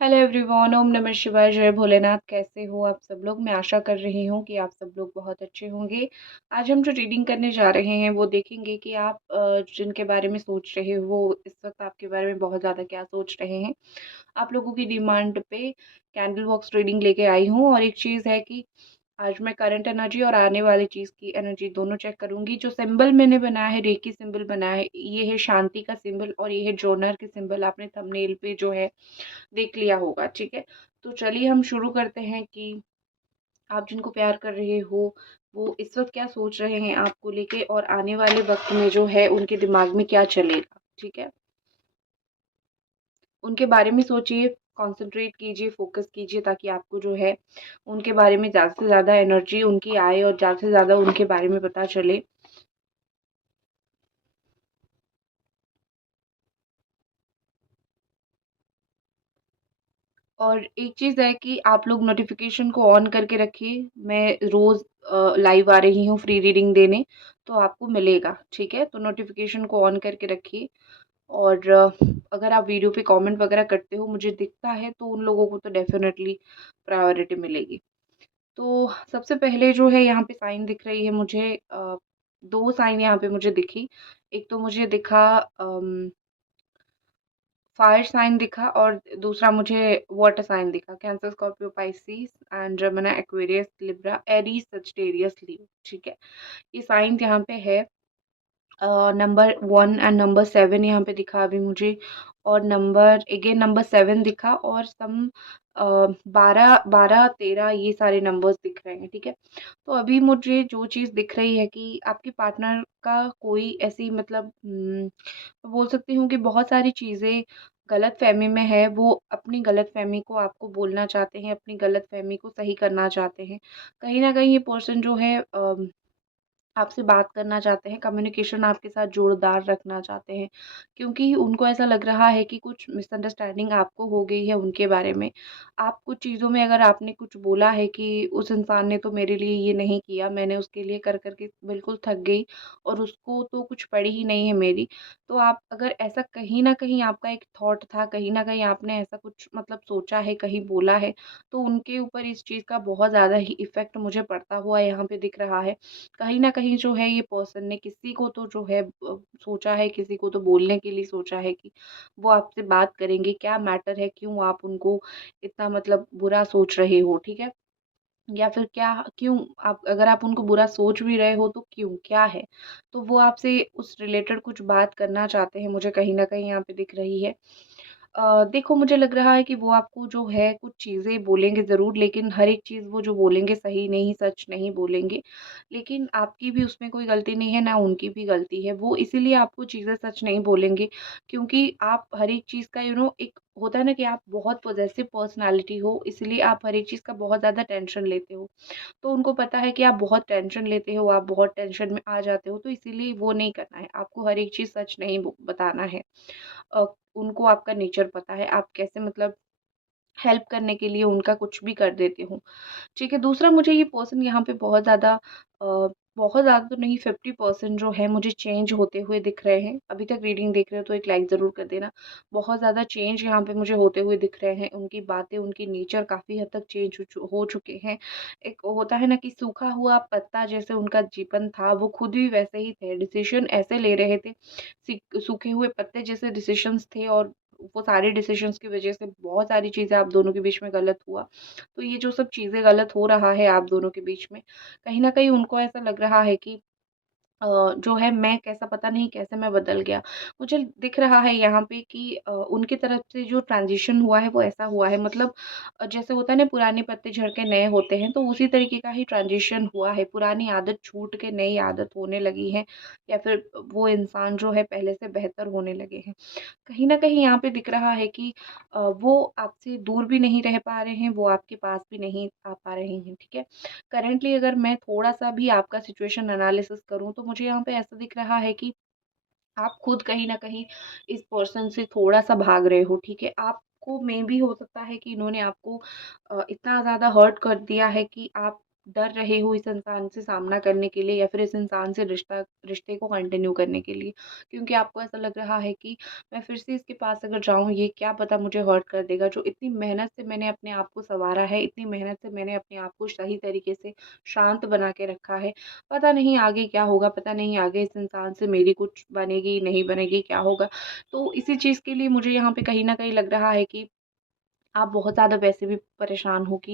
Hello everyone, ओम नमः शिवाय, जय भोलेनाथ। कैसे हो आप सब लोग? मैं आशा कर रही हूँ कि आप सब लोग बहुत अच्छे होंगे। आज हम जो रीडिंग करने जा रहे हैं वो देखेंगे कि आप जिनके बारे में सोच रहे हो वो इस वक्त आपके बारे में बहुत ज़्यादा क्या सोच रहे हैं। आप लोगों की डिमांड पे कैंडल बॉक्स रीडिंग लेके आई हूँ। और एक चीज़ है कि आज मैं करंट एनर्जी और आने वाली चीज़ की एनर्जी दोनों चेक करूंगी। जो सिंबल मैंने बनाया है, रेकी सिंबल बनाया है, ये है शांति का सिंबल और ये है जोनर के सिंबल। आपने थंबनेल पे जो है देख लिया होगा, ठीक है। तो चलिए हम शुरू करते हैं कि आप जिनको प्यार कर रहे हो वो इस वक्त क्या सोच रहे हैं आपको लेके, और आने वाले वक्त में जो है उनके दिमाग में क्या चलेगा, ठीक है। उनके बारे में सोचिए, कंसंट्रेट कीजिए, फोकस कीजिए, ताकि आपको जो है उनके बारे में ज़्यादा से ज़्यादा एनर्जी उनकी आए और ज़्यादा से ज़्यादा उनके बारे में पता चले। और एक चीज़ है कि आप लोग नोटिफिकेशन को ऑन करके रखिए। मैं रोज़ लाइव आ रही हूँ फ्री रीडिंग देने, तो आपको मिलेगा, ठीक है। तो नोटिफिकेशन को ऑन करके रखिए। और अगर आप वीडियो पे कमेंट वगैरह करते हो, मुझे दिखता है, तो उन लोगों को तो डेफिनेटली प्रायोरिटी मिलेगी। तो सबसे पहले जो है यहाँ पे साइन दिख रही है मुझे, दो साइन यहाँ पे मुझे दिखी। एक तो मुझे दिखा फायर साइन दिखा, और दूसरा मुझे वाटर साइन दिखा। कैंसर, स्कॉर्पियो, पाइसिस एंड जमिनी, एक्वेरियस, लिब्रा, एरीज, सजिटेरियस, लियो, ठीक है। ये साइन यहाँ पे है। नंबर 1 एंड नंबर 7 यहाँ पे दिखा अभी मुझे, और नंबर 7 दिखा, और सम 12 12 13 ये सारे नंबर्स दिख रहे हैं, ठीक है। तो अभी मुझे जो चीज़ दिख रही है कि आपके पार्टनर का कोई ऐसी मतलब मैं बोल सकती हूँ कि बहुत सारी चीज़ें गलत फहमी में है। वो अपनी गलत फहमी को आपको बोलना चाहते हैं, अपनी गलत फहमी को सही करना चाहते हैं। कहीं ना कहीं ये पर्सन जो है आपसे बात करना चाहते हैं, कम्युनिकेशन आपके साथ जोरदार रखना चाहते हैं, क्योंकि उनको ऐसा लग रहा है कि कुछ मिसअंडरस्टैंडिंग आपको हो गई है उनके बारे में। आप कुछ चीज़ों में अगर आपने कुछ बोला है कि उस इंसान ने तो मेरे लिए ये नहीं किया, मैंने उसके लिए कर कर के बिल्कुल थक गई और उसको तो कुछ पड़ी ही नहीं है मेरी। तो आप अगर ऐसा कहीं न कहीं आपका एक थॉट था, कहीं न कहीं आपने ऐसा कुछ मतलब सोचा है, कहीं बोला है, तो उनके ऊपर इस चीज़ का बहुत ज़्यादा ही इफ़ेक्ट मुझे पड़ता हुआ यहाँ पे दिख रहा है। कहीं न कहीं जो है ये पर्सन ने किसी को तो जो है सोचा है, किसी को तो बोलने के लिए सोचा है कि वो आपसे बात करेंगे, क्या मैटर है, क्यों आप उनको इतना मतलब बुरा सोच रहे हो, ठीक है? या फिर क्या, क्यों आप, अगर आप उनको बुरा सोच भी रहे हो तो क्यों, क्या है? तो वो आपसे उस रिलेटेड कुछ बात करना चाहते हैं, मुझे कहीं न कहीं यहाँ पे दिख रही है। देखो, मुझे लग रहा है कि वो आपको जो है कुछ चीज़ें बोलेंगे ज़रूर, लेकिन हर एक चीज़ वो जो बोलेंगे सही नहीं, सच नहीं बोलेंगे। लेकिन आपकी भी उसमें कोई गलती नहीं है, ना उनकी भी गलती है। वो इसीलिए आपको चीज़ें सच नहीं बोलेंगे क्योंकि आप हर एक चीज़ का एक होता है ना कि आप बहुत पॉज़ेसिव पर्सनैलिटी हो, इसलिए आप हर एक चीज़ का बहुत ज़्यादा टेंशन लेते हो। तो उनको पता है कि आप बहुत टेंशन लेते हो, आप बहुत टेंशन में आ जाते हो, तो इसीलिए वो नहीं करना है। आपको हर एक चीज़ सच नहीं बताना है। अ, उनको आपका नेचर पता है, आप कैसे मतलब हेल्प करने के लिए उनका कुछ भी कर देते हो। ठीक है, दूसरा मुझे ये पर्सन यहाँ पे बहुत ज़्यादा तो नहीं, 50% जो है मुझे चेंज होते हुए दिख रहे हैं। अभी तक रीडिंग देख रहे हो तो एक लाइक ज़रूर कर देना। बहुत ज़्यादा चेंज यहाँ पे मुझे होते हुए दिख रहे हैं। उनकी बातें, उनकी नेचर काफ़ी हद तक चेंज हो चुके हैं। एक होता है ना कि सूखा हुआ पत्ता जैसे उनका जीवन था, वो खुद भी वैसे ही थे, डिसीज़न ऐसे ले रहे थे, सूखे हुए पत्ते जैसे डिसीज़न्स थे, और वो सारे डिसीज़न्स की वज़ह से बहुत सारी चीज़ें आप दोनों के बीच में गलत हुआ। तो ये जो सब चीज़ें गलत हो रहा है आप दोनों के बीच में, कहीं न कहीं उनको ऐसा लग रहा है कि जो है मैं कैसा, पता नहीं कैसे मैं बदल गया। मुझे दिख रहा है यहाँ पे कि उनकी तरफ से जो ट्रांज़िशन हुआ है वो ऐसा हुआ है, मतलब जैसे होता है ना पुराने पत्ते झड़ के नए होते हैं, तो उसी तरीके का ही ट्रांज़िशन हुआ है। पुरानी आदत छूट के नई आदत होने लगी है, या फिर वो इंसान जो है पहले से बेहतर होने लगे हैं। कहीं न कहीं यहाँ पे दिख रहा है कि वो आपसे दूर भी नहीं रह पा रहे हैं, वो आपके पास भी नहीं आ पा रहे हैं, ठीक है? करंटली अगर मैं थोड़ा-सा भी आपका सिचुएशन एनालिसिस करूँ, तो मुझे यहाँ पे ऐसा दिख रहा है कि आप खुद कहीं न कहीं इस पर्सन से थोड़ा-सा भाग रहे हो, ठीक है? आपको मेबी हो सकता है कि इन्होंने आपको इतना ज़्यादा हर्ट कर दिया है कि आप डर रहे हो इस इंसान से सामना करने के लिए या फिर इस इंसान से रिश्ते को कंटिन्यू करने के लिए, क्योंकि आपको ऐसा लग रहा है कि मैं फिर से इसके पास अगर जाऊँ, ये क्या पता मुझे हर्ट कर देगा। जो इतनी मेहनत से मैंने अपने आप को सँवारा है, इतनी मेहनत से मैंने अपने आप को सही तरीके से शांत बना के रखा है, पता नहीं आगे क्या होगा, पता नहीं आगे इस इंसान से मेरी कुछ बनेगी, नहीं बनेगी, क्या होगा। तो इसी चीज़ के लिए मुझे यहाँ पे कहीं न कहीं लग रहा है कि आप बहुत ज़्यादा वैसे भी परेशान हो कि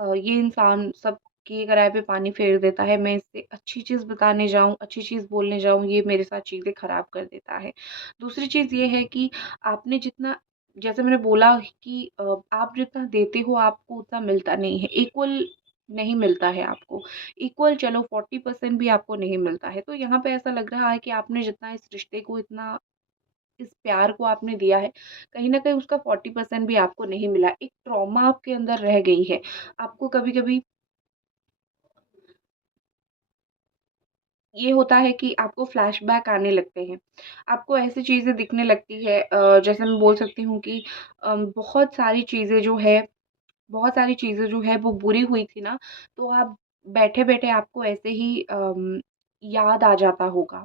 ये इंसान सब किए कराए पे पानी फेर देता है, मैं इससे अच्छी चीज़ बताने जाऊँ, अच्छी चीज़ बोलने जाऊँ, ये मेरे साथ चीज़ें ख़राब कर देता है। दूसरी चीज़ ये है कि आपने जितना, जैसे मैंने बोला कि आप जितना देते हो आपको उतना मिलता नहीं है, इक्वल नहीं मिलता है आपको। इक्वल चलो 40% भी आपको नहीं मिलता है। तो यहाँ पे ऐसा लग रहा है कि आपने जितना इस रिश्ते को, इतना इस प्यार को आपने दिया है, कहीं न कहीं उसका 40% भी आपको नहीं मिला। एक ट्रॉमा आपके अंदर रह गई है। आपको कभी-कभी ये होता है कि आपको फ्लैशबैक आने लगते हैं। आपको ऐसी चीज़ें दिखने लगती है, जैसे मैं बोल सकती हूँ कि बहुत सारी चीज़ें जो है, बहुत सारी चीज़ें जो है वो बुरी हुई थी ना, तो आप बैठे-बैठे आपको ऐसे ही याद आ जाता होगा।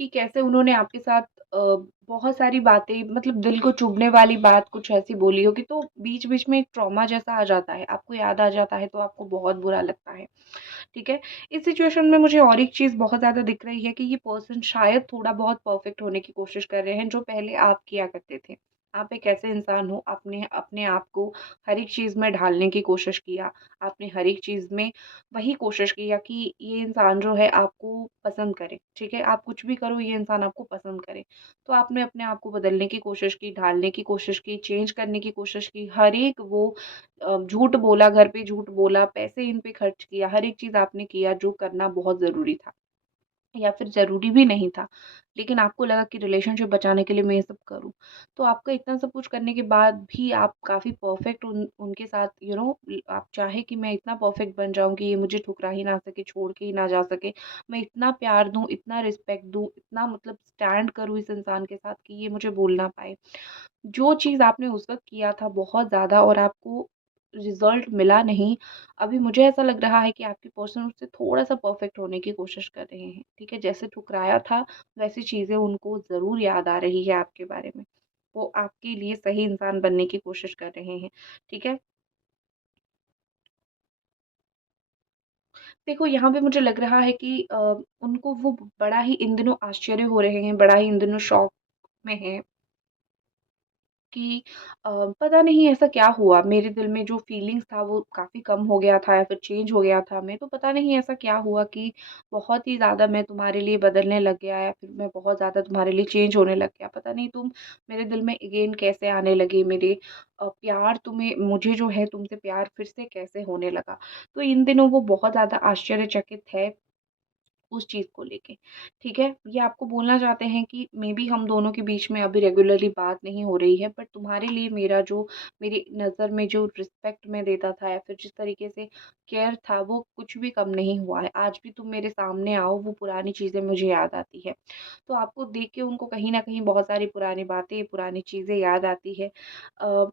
कि कैसे उन्होंने आपके साथ बहुत सारी बातें, मतलब दिल को चुभने वाली बात कुछ ऐसी बोली होगी, तो बीच-बीच में एक ट्रॉमा जैसा आ जाता है, आपको याद आ जाता है तो आपको बहुत बुरा लगता है, ठीक है? इस सिचुएशन में मुझे और एक चीज़ बहुत ज़्यादा दिख रही है कि ये पर्सन शायद थोड़ा बहुत परफेक्ट होने की कोशिश कर रहे हैं, जो पहले आप किया करते थे। आप एक ऐसे इंसान हो, आपने अपने आप को हर एक चीज़ में ढालने की कोशिश किया, आपने हर एक चीज़ में वही कोशिश किया कि ये इंसान जो है आपको पसंद करे, ठीक है? आप कुछ भी करो, ये इंसान आपको पसंद करे। तो आपने अपने आप को बदलने की कोशिश की, ढालने की कोशिश की, चेंज करने की कोशिश की, हर एक वो झूठ बोला, घर पे झूठ बोला, पैसे इन पे खर्च किया, हर एक चीज़ आपने किया जो करना बहुत ज़रूरी था। या फिर ज़रूरी भी नहीं था, लेकिन आपको लगा कि रिलेशनशिप बचाने के लिए मैं ये सब करूँ। तो आपका इतना सब कुछ करने के बाद भी आप काफ़ी परफ़ेक्ट उनके साथ आप चाहे कि मैं इतना परफ़ेक्ट बन जाऊँ कि ये मुझे ठुकरा ही ना सके, छोड़ के ही ना जा सके। मैं इतना प्यार दूँ, इतना रिस्पेक्ट दूँ, इतना मतलब स्टैंड करूँ इस इंसान के साथ कि ये मुझे भूल ना पाए। जो चीज़ आपने उस वक़्त किया था बहुत ज़्यादा और आपको रिज़ल्ट मिला नहीं, अभी मुझे ऐसा लग रहा है कि आपके पर्सन उससे थोड़ा-सा परफ़ेक्ट होने की कोशिश कर रहे हैं, ठीक है? जैसे ठुकराया था, वैसी चीज़ें उनको ज़रूर याद आ रही है आपके बारे में। वो आपके लिए सही इंसान बनने की कोशिश कर रहे हैं, ठीक है? देखो, यहाँ पे मुझे लग रहा है कि उनको वो बड़ा ही इन दिनों आश्चर्य हो रहे हैं, बड़ा ही इन दिनों शॉक में हैं कि पता नहीं ऐसा क्या हुआ, मेरे दिल में जो फीलिंग्स था वो काफ़ी कम हो गया था या फिर चेंज हो गया था मैं, तो पता नहीं ऐसा क्या हुआ कि बहुत ही ज़्यादा मैं तुम्हारे लिए बदलने लग गया या फिर मैं बहुत ज़्यादा तुम्हारे लिए चेंज होने लग गया। पता नहीं तुम मेरे दिल में अगेन कैसे आने लगे, मेरे प्यार तुम्हें, मुझे जो है तुमसे प्यार फिर से कैसे होने लगा। तो इन दिनों वो बहुत ज़्यादा आश्चर्यचकित है उस चीज़ को लेके, ठीक है? ये आपको बोलना चाहते हैं कि मेबी हम दोनों के बीच में अभी रेगुलरली बात नहीं हो रही है, बट तुम्हारे लिए मेरा जो, मेरी नज़र में जो रिस्पेक्ट मैं देता था या फिर जिस तरीके से केयर था, वो कुछ भी कम नहीं हुआ है। आज भी तुम मेरे सामने आओ, वो पुरानी चीज़ें मुझे याद आती है। तो आपको देख के उनको कहीं न कहीं बहुत सारी पुरानी बातें, पुरानी चीज़ें याद आती है। अ,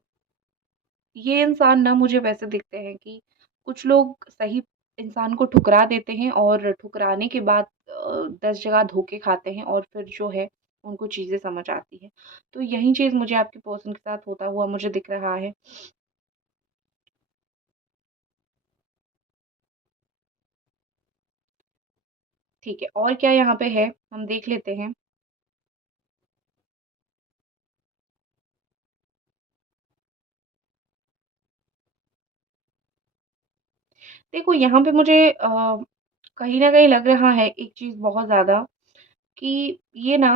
ये इंसान ना मुझे वैसे दिखते हैं कि कुछ लोग सही इंसान को ठुकरा देते हैं और ठुकराने के बाद 10 जगह धोखे खाते हैं और फिर जो है उनको चीज़ें समझ आती हैं। तो यही चीज़ मुझे आपके पर्सन के साथ होता हुआ मुझे दिख रहा है। ठीक है, और क्या यहाँ पे है हम देख लेते हैं। देखो, यहाँ पे मुझे कहीं न कहीं लग रहा है एक चीज़ बहुत ज़्यादा कि ये ना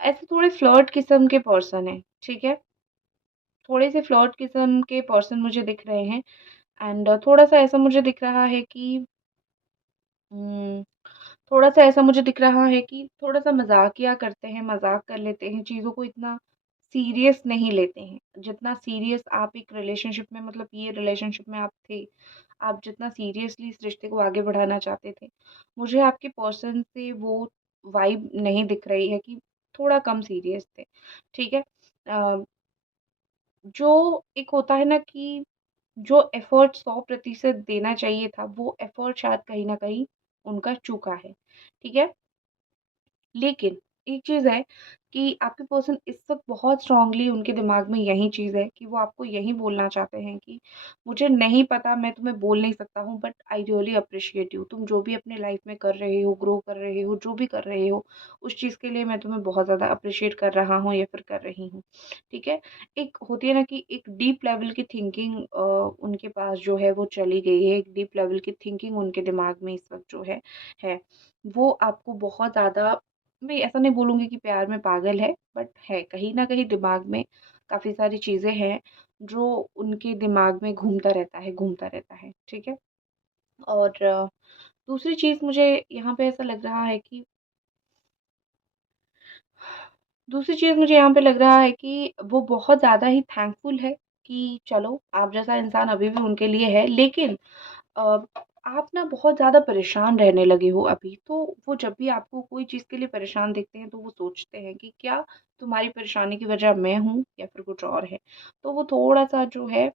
ऐसे थोड़े फ्लर्ट किस्म के पर्सन हैं, ठीक है? थोड़े से फ्लर्ट किस्म के पर्सन मुझे दिख रहे हैं एंड थोड़ा-सा ऐसा मुझे दिख रहा है कि उम, थोड़ा-सा ऐसा मुझे दिख रहा है कि थोड़ा-सा मज़ाकिया करते हैं, मज़ाक कर लेते हैं, चीज़ों को इतना सीरियस नहीं लेते हैं। जितना सीरियस आप एक रिलेशनशिप में, मतलब ये रिलेशनशिप में आप थे, आप जितना सीरियसली इस रिश्ते को आगे बढ़ाना चाहते थे, मुझे आपके पर्सन से वो वाइब नहीं दिख रही है कि थोड़ा कम सीरियस थे, ठीक है? जो एक होता है ना कि जो एफ़र्ट 100% देना चाहिए था, वो एफ़र्ट शायद कहीं न कहीं उनका चूका है, ठीक है? लेकिन एक चीज़ है कि आपके पर्सन इस वक़्त बहुत स्ट्रॉन्गली उनके दिमाग में यही चीज़ है कि वो आपको यही बोलना चाहते हैं कि मुझे नहीं पता, मैं तुम्हें बोल नहीं सकता हूँ, but I really appreciate you. तुम जो भी अपनी लाइफ़ में कर रहे हो, ग्रो कर रहे हो, जो भी कर रहे हो, उस चीज़ के लिए मैं तुम्हें बहुत ज़्यादा अप्रिशिएट कर रहा हूँ या फिर कर रही हूँ। ठीक है? एक होती है ना कि एक डीप लेवल की थिंकिंग उनके पास जो है वो चली गई है, एक डीप लेवल की थिंकिंग उनके दिमाग में इस वक़्त जो है। वो आपको बहुत ज़्यादा, मैं ऐसा नहीं बोलूँगी कि प्यार में पागल है, बट है कहीं न कहीं दिमाग में काफ़ी सारी चीज़ें हैं, जो उनके दिमाग में घूमता रहता है, ठीक है? और दूसरी चीज़ मुझे यहाँ पे ऐसा लग रहा है कि दूसरी चीज़ मुझे यहाँ पे लग रहा है कि वो बहुत ज़्यादा ही थैंकफुल है कि चलो, आप जैसा इंसान अभी भी उनके लिए है, लेकिन अ, आप ना बहुत ज़्यादा परेशान रहने लगे हो अभी, तो वो जब भी आपको कोई चीज़ के लिए परेशान देखते हैं, तो वो सोचते हैं कि क्या तुम्हारी परेशानी की वजह मैं हूँ या फिर कुछ और है। तो वो थोड़ा-सा जो है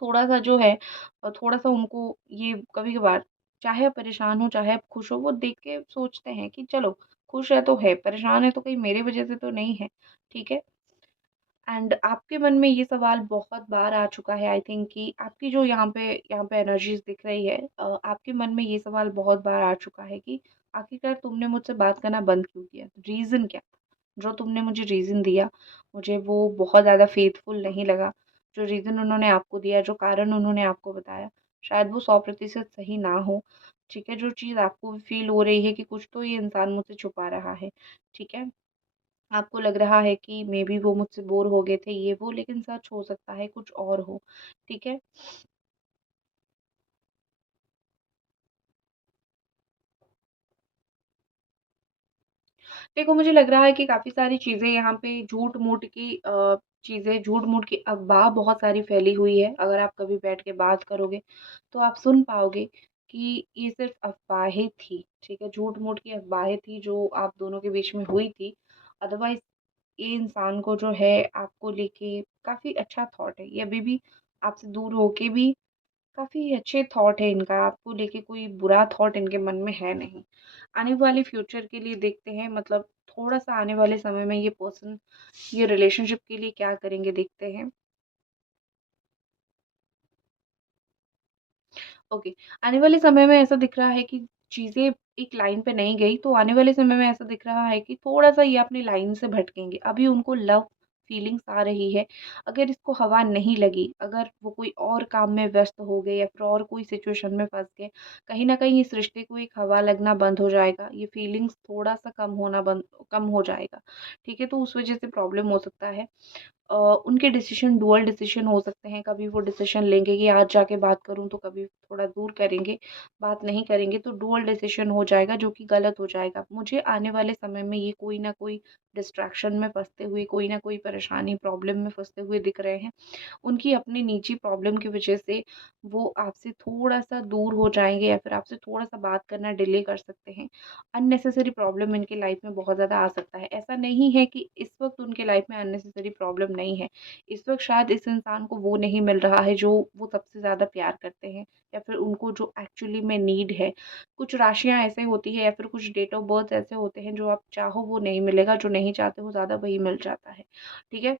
थोड़ा-सा उनको ये कभी-कभार, चाहे आप परेशान हो, चाहे आप खुश हो, वो देख के सोचते हैं कि चलो, खुश है तो है, परेशान है तो कहीं मेरी वजह से तो नहीं है, ठीक है? एंड आपके मन में ये सवाल बहुत बार आ चुका है, आई थिंक कि आपकी जो यहाँ पे एनर्जीज़ दिख रही है, आपके मन में ये सवाल बहुत बार आ चुका है कि आखिरकार तुमने मुझसे बात करना बंद क्यों किया? रीज़न क्या था? जो तुमने मुझे रीज़न दिया, मुझे वो बहुत ज़्यादा फ़ेथफुल नहीं लगा। जो रीज़न उन्होंने आपको दिया, जो कारण उन्होंने आपको बताया, शायद वो 100% सही ना हो, ठीक है? जो चीज़ आपको फ़ील हो रही है कि कुछ तो ये इंसान मुझसे छुपा रहा है, ठीक है? आपको लग रहा है कि मेबी वो मुझसे बोर हो गए थे, ये वो, लेकिन सच हो सकता है कुछ और हो, ठीक है? देखो, मुझे लग रहा है कि काफ़ी सारी चीज़ें यहाँ पे झूठ-मूठ की अफ़वाह बहुत सारी फैली हुई है। अगर आप कभी बैठ के बात करोगे, तो आप सुन पाओगे कि ये सिर्फ़ अफ़वाहें थी, ठीक है? झूठ-मूठ की अफ़वाहें थी जो आप दोनों के बीच में हुई थी। अदरवाइज़ ये इंसान को जो है आपको लेके काफ़ी अच्छा थॉट है। ये अभी भी आपसे दूर होके भी काफ़ी अच्छे थॉट है इनका, आपको लेके कोई बुरा थॉट इनके मन में है नहीं। आने वाले फ्यूचर के लिए देखते हैं, मतलब थोड़ा-सा आने वाले समय में ये पर्सन ये रिलेशनशिप के लिए क्या करेंगे देखते हैं। ओके, आने वाले समय में ऐसा दिख रहा है कि चीज़ें एक लाइन पे नहीं गई, तो आने वाले समय में ऐसा दिख रहा है कि थोड़ा-सा ये अपनी लाइन से भटकेंगे। अभी उनको लव फीलिंग्स आ रही है, अगर इसको हवा नहीं लगी, अगर वो कोई और काम में व्यस्त हो गए या फिर और कोई सिचुएशन में फँस गए, कहीं न कहीं इस रिश्ते को एक हवा लगना बंद हो जाएगा, ये फीलिंग्स थोड़ा-सा कम हो जाएगा, ठीक है? तो उस वज़ह से प्रॉब्लम हो सकता है। उनके डिसीज़न डुअल डिसीज़न हो सकते हैं, कभी वो डिसीज़न लेंगे कि आज जाके बात करूँ, तो कभी थोड़ा दूर करेंगे, बात नहीं करेंगे, तो डुअल डिसीज़न हो जाएगा जो कि गलत हो जाएगा। मुझे आने वाले समय में ये कोई न कोई डिस्ट्रैक्शन में फँसते हुए, कोई न कोई परेशानी, प्रॉब्लम में फँसते हुए दिख रहे हैं। उनकी अपनी निजी प्रॉब्लम की वजह से वो आपसे थोड़ा-सा दूर हो जाएँगे या फिर आपसे थोड़ा-सा बात करना डिले कर सकते हैं। अननेसेसरी प्रॉब्लम इनके लाइफ़ में बहुत ज़्यादा आ सकता है। ऐसा नहीं है कि इस वक़्त उनके लाइफ़ में अननेसेसरी प्रॉब्लम नहीं है। इस वक़्त शायद इस इंसान को वो नहीं मिल रहा है जो वो सबसे ज़्यादा प्यार करते हैं या फिर उनको जो एक्चुअली में नीड है। कुछ राशियाँ ऐसे होती है या फिर कुछ डेट ऑफ बर्थ ऐसे होते हैं जो आप चाहो वो नहीं मिलेगा, जो नहीं चाहते हो ज़्यादा वही मिल जाता है। ठीक है?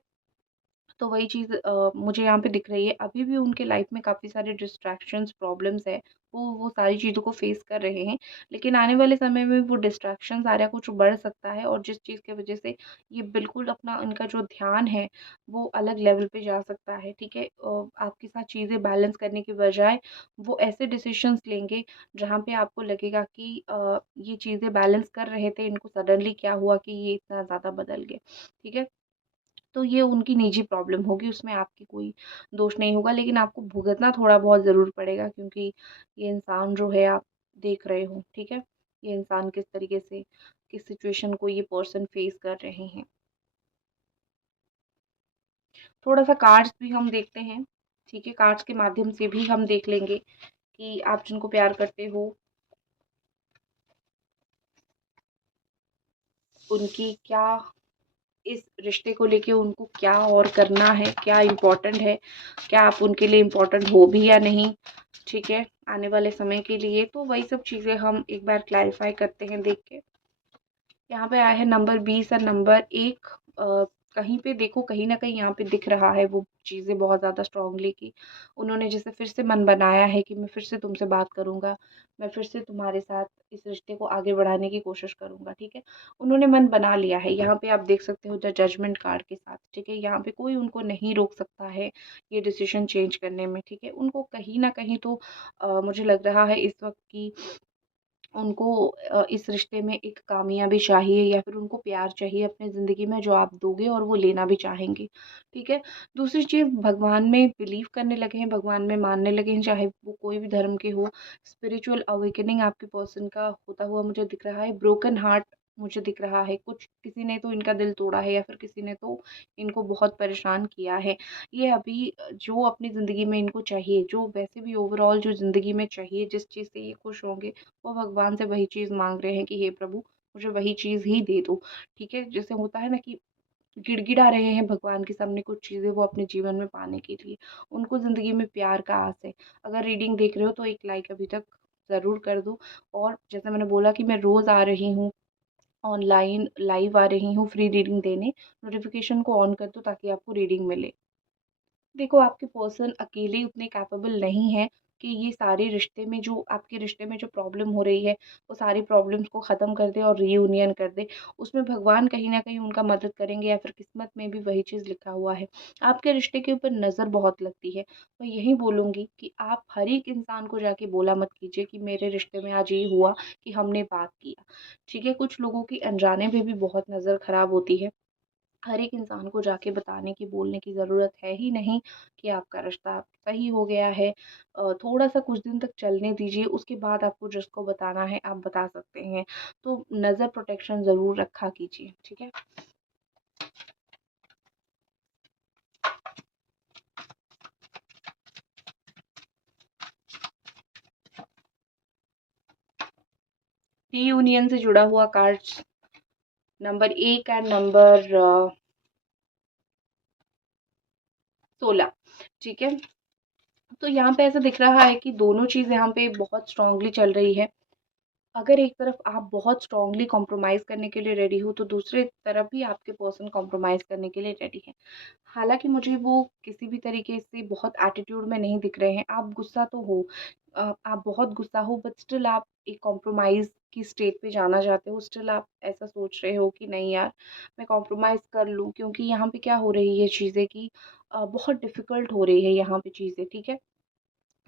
तो वही चीज़ मुझे यहाँ पे दिख रही है। अभी भी उनके लाइफ़ में काफ़ी सारे डिस्ट्रैक्शंस, प्रॉब्लम्स हैं। वो सारी चीज़ों को फ़ेस कर रहे हैं। लेकिन आने वाले समय में वो डिस्ट्रैक्शन सारा कुछ बढ़ सकता है और जिस चीज़ की वज़ह से ये बिल्कुल अपना इनका जो ध्यान है, वो अलग लेवल पे जा सकता है, ठीक है? आपके साथ चीज़ें बैलेंस करने की बजाय वो ऐसे डिसीज़न्स लेंगे, जहाँ पे आपको लगेगा कि ये चीज़ें बैलेंस कर रहे थे, इनको सडनली क्या हुआ कि ये इतना ज़्यादा बदल गए, ठीक है? तो ये उनकी निजी प्रॉब्लम होगी, उसमें आपकी कोई दोष नहीं होगा, लेकिन आपको भुगतना थोड़ा बहुत ज़रूर पड़ेगा क्योंकि ये इंसान जो है आप देख रहे हो, ठीक है? ये इंसान किस तरीके से, किस सिचुएशन को ये पर्सन फेस कर रहे हैं। थोड़ा-सा कार्ड्स भी हम देखते हैं, ठीक है? कार्ड्स के माध्यम से भी हम देख लेंगे कि आप जिनको प्यार करते हो, उनकी क्या इस रिश्ते को लेके उनको क्या और करना है, क्या इम्पोर्टेंट है, क्या आप उनके लिए इम्पोर्टेंट हो भी या नहीं, ठीक है, आने वाले समय के लिए। तो वही सब चीज़ें हम एक बार क्लैरिफाई करते हैं देख के। यहाँ पे आया है नंबर 20 और नंबर 1। कहीं पे देखो, कहीं ना कहीं यहाँ पे दिख रहा है वो चीज़ें बहुत ज़्यादा स्ट्रांगली कि उन्होंने जैसे फिर से मन बनाया है कि मैं फिर से तुमसे बात करूँगा, मैं फिर से तुम्हारे साथ इस रिश्ते को आगे बढ़ाने की कोशिश करूँगा, ठीक है। उन्होंने मन बना लिया है, यहाँ पे आप देख सकते हो द जजमेंट कार्ड के साथ, ठीक है। यहाँ पे कोई उनको नहीं रोक सकता है ये डिसीजन चेंज करने में, ठीक है। उनको कहीं ना कहीं तो मुझे लग रहा है इस वक्त की उनको इस रिश्ते में एक कामयाबी चाहिए या फिर उनको प्यार चाहिए अपनी ज़िंदगी में जो आप दोगे और वो लेना भी चाहेंगे, ठीक है। दूसरी चीज़, भगवान में बिलीव करने लगे हैं, भगवान में मानने लगे हैं, चाहे वो कोई भी धर्म के हो। स्पिरिचुअल अवेकनिंग आपके पर्सन का होता हुआ मुझे दिख रहा है। ब्रोकन हार्ट मुझे दिख रहा है, कुछ किसी ने तो इनका दिल तोड़ा है या फिर किसी ने तो इनको बहुत परेशान किया है। ये अभी जो अपनी ज़िंदगी में इनको चाहिए, जो वैसे भी ओवरऑल जो ज़िंदगी में चाहिए, जिस चीज़ से ये खुश होंगे, वो भगवान से वही चीज़ मांग रहे हैं कि हे प्रभु, मुझे वही चीज़ ही दे दो, ठीक है। जैसे होता है ना कि गिड़गिड़ा रहे हैं भगवान के सामने कुछ चीज़ें वो अपने जीवन में पाने के लिए, उनको ज़िंदगी में प्यार का आस है। अगर रीडिंग देख रहे हो तो एक लाइक अभी तक ज़रूर कर दो। और जैसे मैंने बोला कि मैं रोज़ आ रही हूँ, ऑनलाइन लाइव आ रही हूँ फ्री रीडिंग देने, नोटिफिकेशन को ऑन कर दो ताकि आपको रीडिंग मिले। देखो, आपके पर्सन अकेले उतने कैपेबल नहीं है कि ये सारे रिश्ते में जो आपके रिश्ते में जो प्रॉब्लम हो रही है, वो सारी प्रॉब्लम्स को ख़त्म कर दे और रीयूनियन कर दे। उसमें भगवान कहीं न कहीं उनका मदद करेंगे या फिर किस्मत में भी वही चीज़ लिखा हुआ है। आपके रिश्ते के ऊपर नज़र बहुत लगती है। मैं यही बोलूँगी कि आप हर एक इंसान को जाके बोला मत कीजिए कि मेरे रिश्ते में आज ये हुआ कि हमने बात किया, ठीक है? कुछ लोगों की अनजाने में भी बहुत नज़र ख़राब होती है। हर एक इंसान को जाके बताने की, बोलने की ज़रूरत है ही नहीं कि आपका रिश्ता सही हो गया है। थोड़ा-सा कुछ दिन तक चलने दीजिए, उसके बाद आपको जिसको बताना है आप बता सकते हैं। तो नज़र प्रोटेक्शन ज़रूर रखा कीजिए, ठीक है? रीयूनियन से जुड़ा हुआ कार्ड्स नंबर 1 एंड नंबर 16, ठीक है? तो यहाँ पे ऐसा दिख रहा है कि दोनों चीज़ यहाँ पे बहुत स्ट्रॉन्गली चल रही है। अगर एक तरफ आप बहुत स्ट्रॉन्गली कॉम्प्रोमाइज़ करने के लिए रेडी हो, तो दूसरे तरफ भी आपके पर्सन कॉम्प्रोमाइज़ करने के लिए रेडी है। हालाँकि मुझे वो किसी भी तरीके से बहुत एटीट्यूड में नहीं दिख रहे हैं। आप गुस्सा तो हो, आप बहुत गुस्सा हो, बट स्टिल आप एक कॉम्प्रोमाइज़ की स्टेट पे जाना चाहते हो। स्टिल आप ऐसा सोच रहे हो कि नहीं यार, मैं कॉम्प्रोमाइज़ कर लूँ, क्योंकि यहाँ पे क्या हो रही है चीज़ें कि बहुत डिफ़िकल्ट हो रही है यहाँ पे चीज़ें, ठीक है?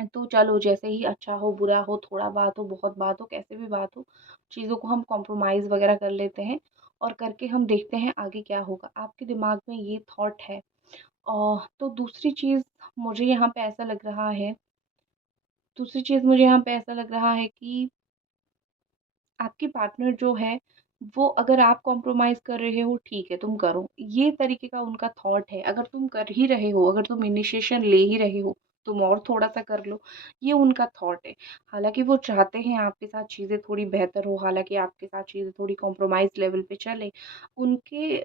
तो चलो, जैसे ही अच्छा हो, बुरा हो, थोड़ा बात हो, बहुत बात हो, कैसे भी बात हो, चीज़ों को हम कॉम्प्रोमाइज़ वगैरह कर लेते हैं और करके हम देखते हैं आगे क्या होगा। आपके दिमाग में ये थॉट है। तो दूसरी चीज़ मुझे यहाँ पे ऐसा लग रहा है कि आपके पार्टनर जो है, वो अगर आप कॉम्प्रोमाइज़ कर रहे हो, ठीक है, तुम करो। ये तरीके का उनका थॉट है। अगर तुम कर ही रहे हो, अगर तुम इनिशिएशन ले ही रहे हो, तुम और थोड़ा-सा कर लो, ये उनका थॉट है। हालाँकि वो चाहते हैं आपके साथ चीज़ें थोड़ी बेहतर हो, हालाँकि आपके साथ चीज़ें थोड़ी कॉम्प्रोमाइज़ लेवल पे चले। उनके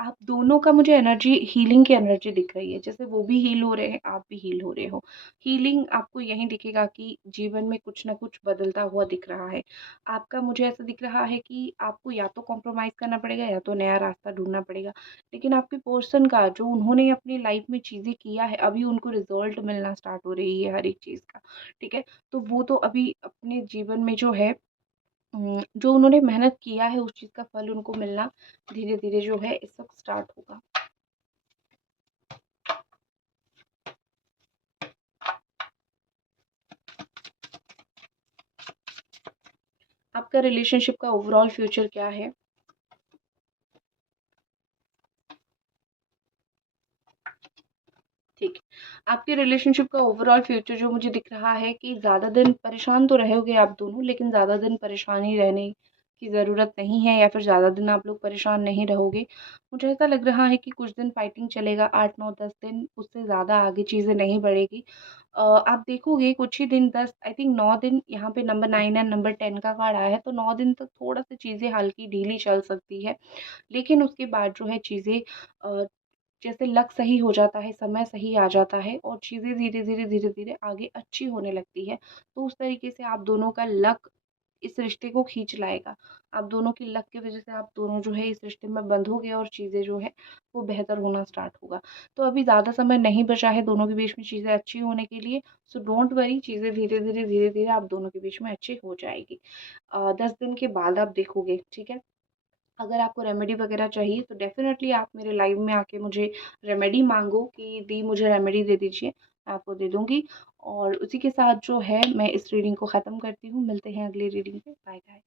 आप दोनों का मुझे एनर्जी, हीलिंग की एनर्जी दिख रही है। जैसे वो भी हील हो रहे हैं, आप भी हील हो रहे हो। हीलिंग आपको यहीं दिखेगा कि जीवन में कुछ न कुछ बदलता हुआ दिख रहा है। आपका मुझे ऐसा दिख रहा है कि आपको या तो कॉम्प्रोमाइज़ करना पड़ेगा या तो नया रास्ता ढूँढना पड़ेगा। लेकिन आपके पर्सन का जो उन्होंने अपनी लाइफ़ में चीज़ें किया है, अभी उनको रिज़ल्ट मिलना स्टार्ट हो रही है हर एक चीज़ का, ठीक है? तो वो तो अभी अपने जीवन में जो है, जो उन्होंने मेहनत किया है उस चीज़ का फल उनको मिलना धीरे-धीरे जो है इस वक़्त स्टार्ट होगा। आपका रिलेशनशिप का ओवरऑल फ्यूचर क्या है? ठीक है। आपके रिलेशनशिप का ओवरऑल फ्यूचर जो मुझे दिख रहा है कि ज़्यादा दिन परेशान तो रहोगे आप दोनों, लेकिन ज़्यादा दिन परेशान ही रहने की ज़रूरत नहीं है, या फिर ज़्यादा दिन आप लोग परेशान नहीं रहोगे। मुझे ऐसा लग रहा है कि कुछ दिन फाइटिंग चलेगा, 8, 9, 10 दिन, उससे ज़्यादा आगे चीज़ें नहीं बढ़ेगी। आप देखोगे कुछ ही दिन, 10 आई थिंक 9 दिन, यहाँ पे नंबर 9 एंड नंबर 10 का कार्ड आया है, तो 9 दिन तक थोड़ा-सा चीज़ें हल्की ढीली चल सकती है। लेकिन उसके बाद जो है चीज़ें जैसे लक सही हो जाता है, समय सही आ जाता है और चीज़ें धीरे-धीरे, धीरे-धीरे आगे अच्छी होने लगती है। तो उस तरीके से आप दोनों का लक इस रिश्ते को खींच लाएगा। आप दोनों की लक की वज़ह से आप दोनों जो है इस रिश्ते में बंधोगे और चीज़ें जो है वो बेहतर होना स्टार्ट होगा। तो अभी ज़्यादा समय नहीं बचा है दोनों के बीच में चीज़ें अच्छी होने के लिए। सो डोंट वरी, चीज़ें धीरे-धीरे, धीरे-धीरे आप दोनों के बीच में अच्छी हो जाएगी। 10 दिन के बाद आप देखोगे, ठीक है? अगर आपको रेमेडी वगैरह चाहिए तो डेफ़िनेटली आप मेरे लाइव में आके मुझे रेमेडी माँगो कि दी मुझे रेमेडी दे दीजिए, मैं आपको दे दूँगी। और उसी के साथ जो है मैं इस रीडिंग को ख़त्म करती हूँ। मिलते हैं अगली रीडिंग पे। Bye guys.